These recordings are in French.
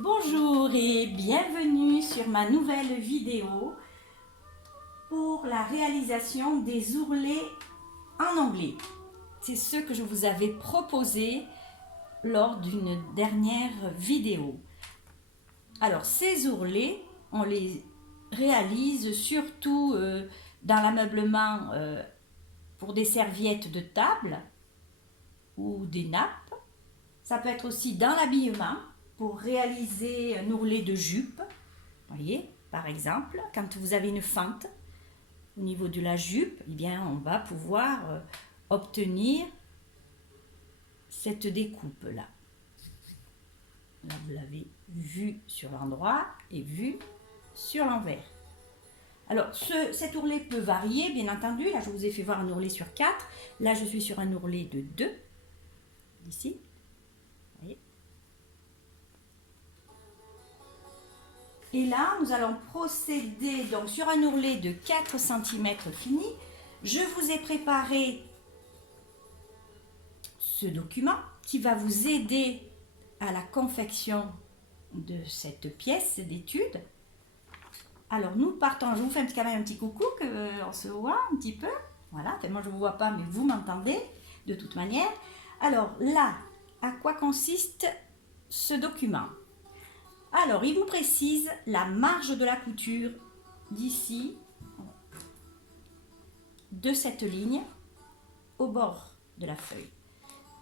Bonjour et bienvenue sur ma nouvelle vidéo pour la réalisation des ourlets en anglais. C'est ce que je vous avais proposé lors d'une dernière vidéo. Alors ces ourlets, on les réalise surtout dans l'ameublement pour des serviettes de table ou des nappes. Ça peut être aussi dans l'habillement pour réaliser un ourlet de jupe. Voyez, par exemple, quand vous avez une fente au niveau de la jupe, eh bien, on va pouvoir obtenir cette découpe-là. Là, vous l'avez vu sur l'endroit et vu sur l'envers. Alors, cet ourlet peut varier, bien entendu. Là, je vous ai fait voir un ourlet sur 4. Là, je suis sur un ourlet de 2. Ici. Voyez. Et là, nous allons procéder donc sur un ourlet de 4 cm fini. Je vous ai préparé ce document qui va vous aider à la confection de cette pièce d'étude. Alors nous partons, je vous fais quand même un petit coucou, qu'on se voit un petit peu. Voilà, enfin, moi je ne vous vois pas, mais vous m'entendez de toute manière. Alors là, à quoi consiste ce document ? Alors, il vous précise la marge de la couture d'ici, de cette ligne, au bord de la feuille.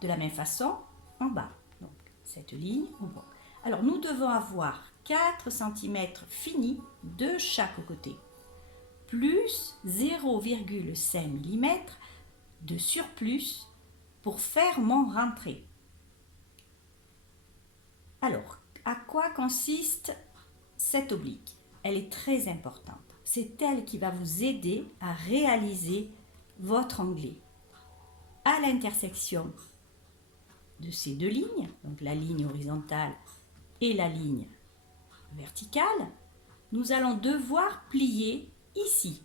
De la même façon, en bas. Donc, cette ligne au bord. Alors, nous devons avoir 4 cm finis de chaque côté, plus 0,5 mm de surplus pour faire mon rentrée. Alors, à quoi consiste cette oblique? Elle est très importante. C'est elle qui va vous aider à réaliser votre onglet. À l'intersection de ces deux lignes, donc la ligne horizontale et la ligne verticale, nous allons devoir plier ici.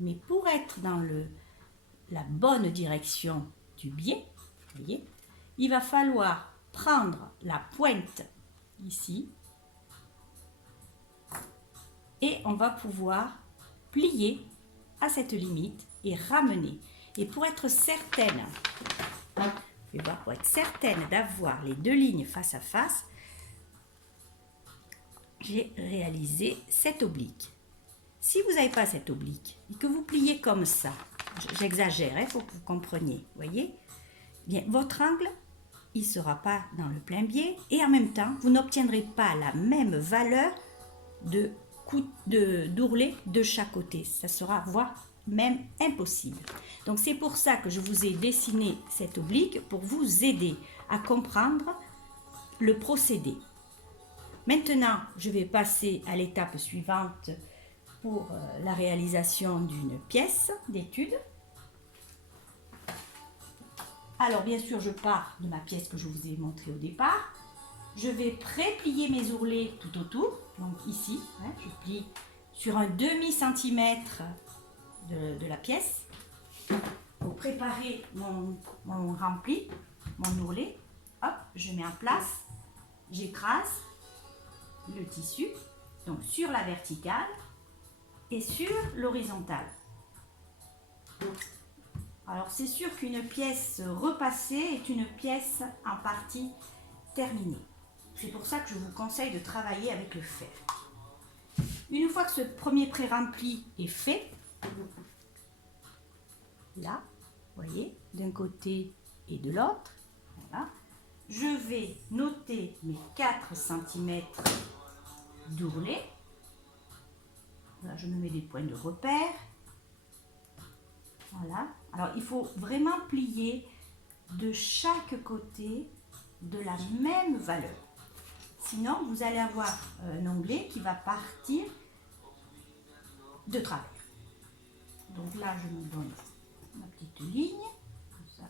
Mais pour être dans la bonne direction du biais, voyez, il va falloir prendre la pointe ici et on va pouvoir plier à cette limite et ramener. Et pour être certaine, pour être certaine d'avoir les deux lignes face à face, j'ai réalisé cette oblique. Si vous n'avez pas cette oblique et que vous pliez comme ça, j'exagère, il faut que vous compreniez, voyez, bien votre angle il ne sera pas dans le plein biais et en même temps, vous n'obtiendrez pas la même valeur d'ourlet de chaque côté. Ça sera voire même impossible. Donc c'est pour ça que je vous ai dessiné cette oblique pour vous aider à comprendre le procédé. Maintenant, je vais passer à l'étape suivante pour la réalisation d'une pièce d'étude. Alors bien sûr, je pars de ma pièce que je vous ai montrée au départ. Je vais pré-plier mes ourlets tout autour. Donc ici, je plie sur un demi-centimètre de la pièce pour préparer mon rempli, mon ourlet. Hop, je mets en place, j'écrase le tissu donc sur la verticale et sur l'horizontale. Alors c'est sûr qu'une pièce repassée est une pièce en partie terminée. C'est pour ça que je vous conseille de travailler avec le fer. Une fois que ce premier pré-rempli est fait, là, vous voyez, d'un côté et de l'autre, voilà, je vais noter mes 4 cm d'ourlet. Là, je me mets des points de repère. Voilà. Alors, il faut vraiment plier de chaque côté de la même valeur. Sinon, vous allez avoir un onglet qui va partir de travers. Donc là, je me donne ma petite ligne. Comme ça.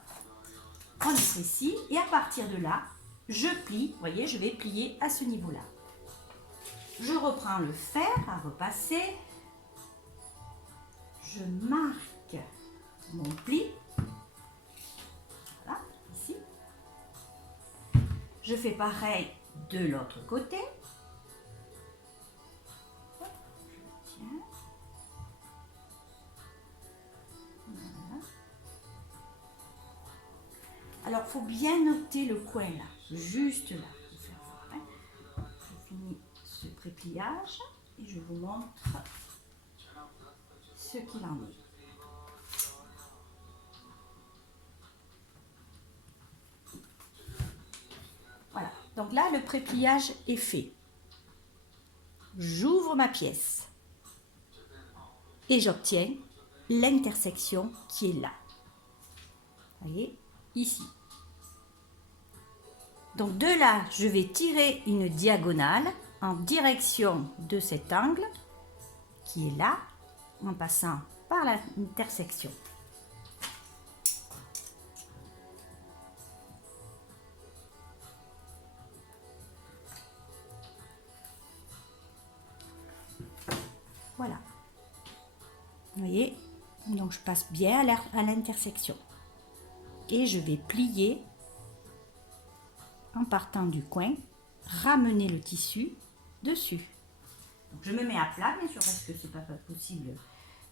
On est précis. Et à partir de là, je plie. Vous voyez, je vais plier à ce niveau-là. Je reprends le fer à repasser. Je marque mon pli, voilà, ici. Je fais pareil de l'autre côté, Alors, il faut bien noter le coin là, juste là. Pour faire voir, hein. Je finis ce pré-pliage et je vous montre ce qu'il en est. Voilà, donc là le pré-pliage est fait. J'ouvre ma pièce et j'obtiens l'intersection qui est là. Vous voyez, ici. Donc de là, je vais tirer une diagonale en direction de cet angle qui est là, en passant par l'intersection. Voilà. Vous voyez, donc je passe bien à l'intersection. Et je vais plier en partant du coin, ramener le tissu dessus. Donc je me mets à plat, bien sûr, parce que c'est pas possible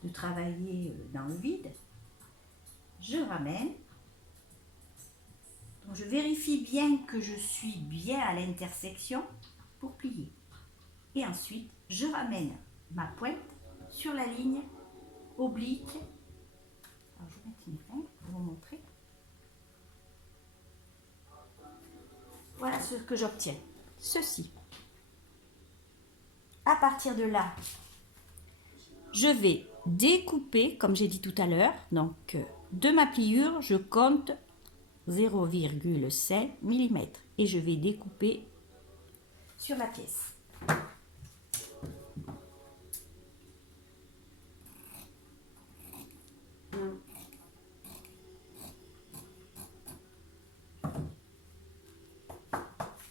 de travailler dans le vide. Je ramène. Donc je vérifie bien que je suis bien à l'intersection pour plier. Et ensuite, je ramène ma pointe sur la ligne oblique. Alors, je vais mettre une épingle pour vous montrer. Voilà ce que j'obtiens. Ceci. À partir de là, je vais découper, comme j'ai dit tout à l'heure. Donc, de ma pliure, je compte 0,5 mm. Et je vais découper sur la pièce.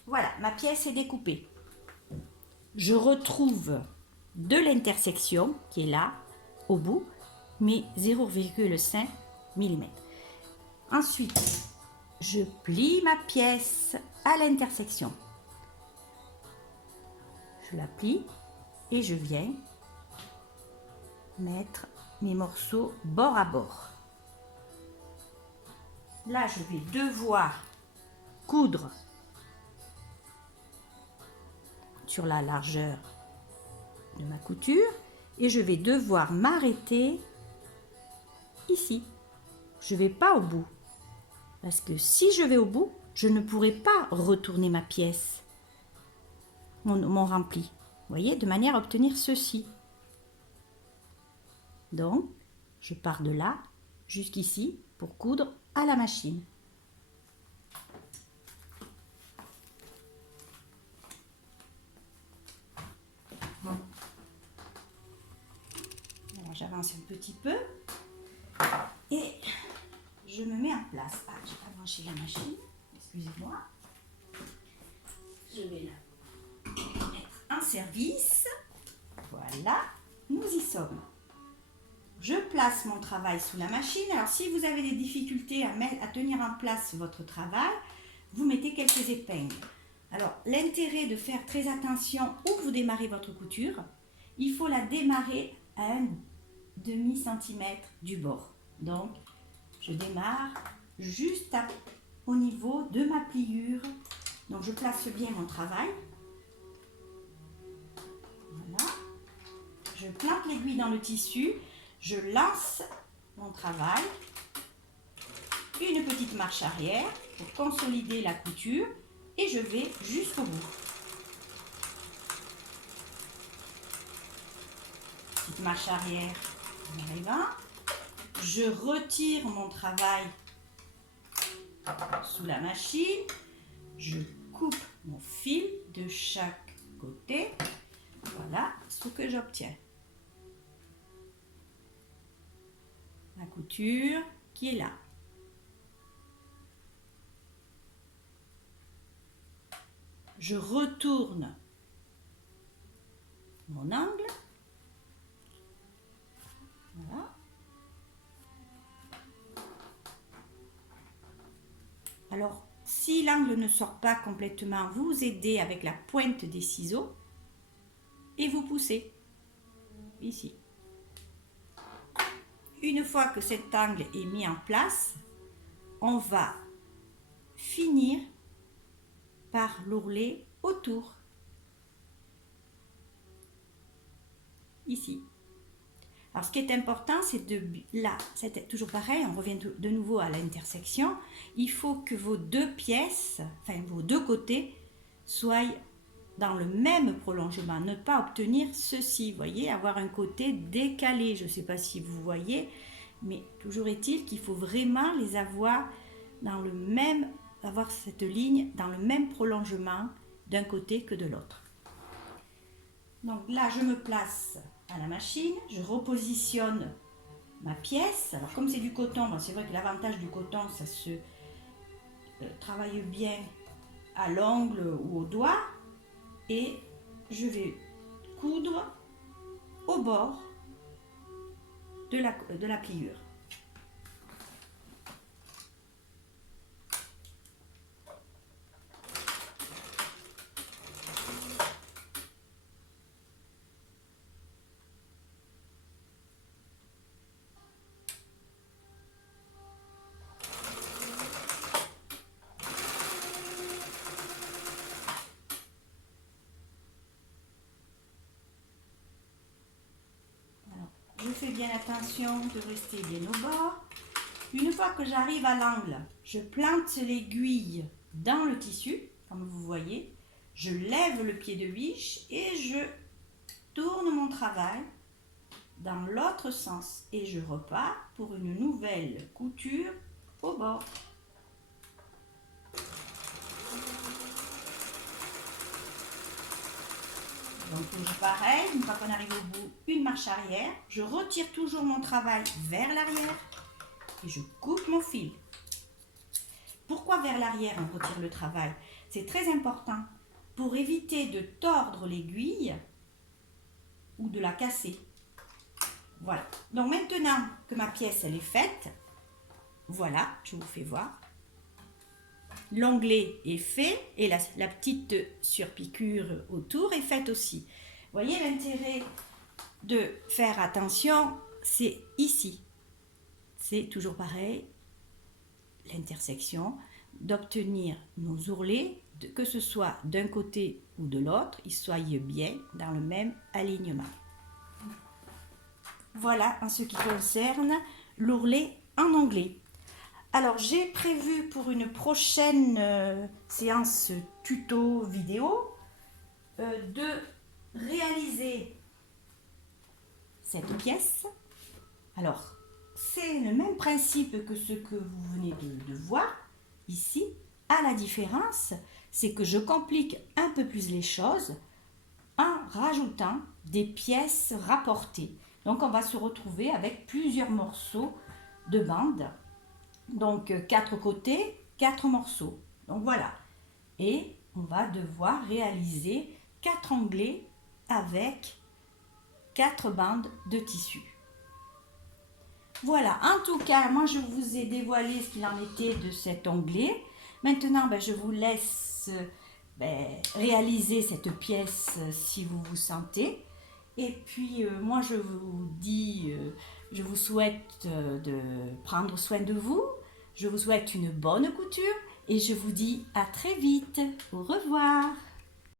Voilà, ma pièce est découpée. Je retrouve de l'intersection qui est là, au bout, mais 0,5 mm. Ensuite, je plie ma pièce à l'intersection. Je la plie et je viens mettre mes morceaux bord à bord. Là, je vais devoir coudre sur la largeur de ma couture et je vais devoir m'arrêter ici. Je ne vais pas au bout parce que si je vais au bout, je ne pourrai pas retourner ma pièce, mon rempli. Vous voyez, de manière à obtenir ceci. Donc, je pars de là jusqu'ici pour coudre à la machine. Alors, j'avance un petit peu et je me mets en place. Ah, je n'ai pas branché la machine, excusez-moi. Je vais la mettre en service. Voilà, nous y sommes. Je place mon travail sous la machine. Alors, si vous avez des difficultés à tenir en place votre travail, vous mettez quelques épingles. Alors, l'intérêt de faire très attention où vous démarrez votre couture, il faut la démarrer à un demi-centimètre du bord. Donc, je démarre juste au niveau de ma pliure. Donc, je place bien mon travail. Voilà. Je plante l'aiguille dans le tissu. Je lance mon travail. Une petite marche arrière pour consolider la couture. Et je vais jusqu'au bout. Petite marche arrière en arrivant. Je retire mon travail sous la machine. Je coupe mon fil de chaque côté. Voilà ce que j'obtiens. La couture qui est là. Je retourne mon angle. Voilà. Alors, si l'angle ne sort pas complètement, vous aidez avec la pointe des ciseaux et vous poussez ici. Une fois que cet angle est mis en place, on va finir par l'ourlet autour. Ici. Alors ce qui est important, c'est de là, c'est toujours pareil, on revient de nouveau à l'intersection. Il faut que vos deux pièces, enfin vos deux côtés, soient dans le même prolongement, ne pas obtenir ceci, vous voyez, avoir un côté décalé. Je ne sais pas si vous voyez, mais toujours est-il qu'il faut vraiment les avoir dans le même, avoir cette ligne dans le même prolongement d'un côté que de l'autre. Donc là, je me place à la machine, je repositionne ma pièce. Alors comme c'est du coton, c'est vrai que l'avantage du coton, ça se travaille bien à l'ongle ou au doigt. Et je vais coudre au bord de la pliure. Je fais bien attention de rester bien au bord. Une fois que j'arrive à l'angle, je plante l'aiguille dans le tissu, comme vous voyez. Je lève le pied de biche et je tourne mon travail dans l'autre sens. Et je repars pour une nouvelle couture au bord. Donc toujours pareil, une fois qu'on arrive au bout, une marche arrière, je retire toujours mon travail vers l'arrière et je coupe mon fil. Pourquoi vers l'arrière on retire le travail? C'est très important pour éviter de tordre l'aiguille ou de la casser. Voilà. Donc maintenant que ma pièce elle est faite, voilà, je vous fais voir. L'onglet est fait et la petite surpiqûre autour est faite aussi. Vous voyez l'intérêt de faire attention, c'est ici. C'est toujours pareil, l'intersection, d'obtenir nos ourlets, que ce soit d'un côté ou de l'autre, ils soient bien dans le même alignement. Voilà en ce qui concerne l'ourlet en onglet. Alors j'ai prévu pour une prochaine séance tuto vidéo de réaliser cette pièce. Alors c'est le même principe que ce que vous venez de voir ici. À la différence, c'est que je complique un peu plus les choses en rajoutant des pièces rapportées. Donc on va se retrouver avec plusieurs morceaux de bande. Donc 4 côtés, 4 morceaux. Donc voilà. Et on va devoir réaliser 4 onglets avec 4 bandes de tissu. Voilà, en tout cas, moi je vous ai dévoilé ce qu'il en était de cet onglet. Maintenant, je vous laisse réaliser cette pièce si vous vous sentez. Et puis moi je vous dis, je vous souhaite de prendre soin de vous. Je vous souhaite une bonne couture et je vous dis à très vite. Au revoir.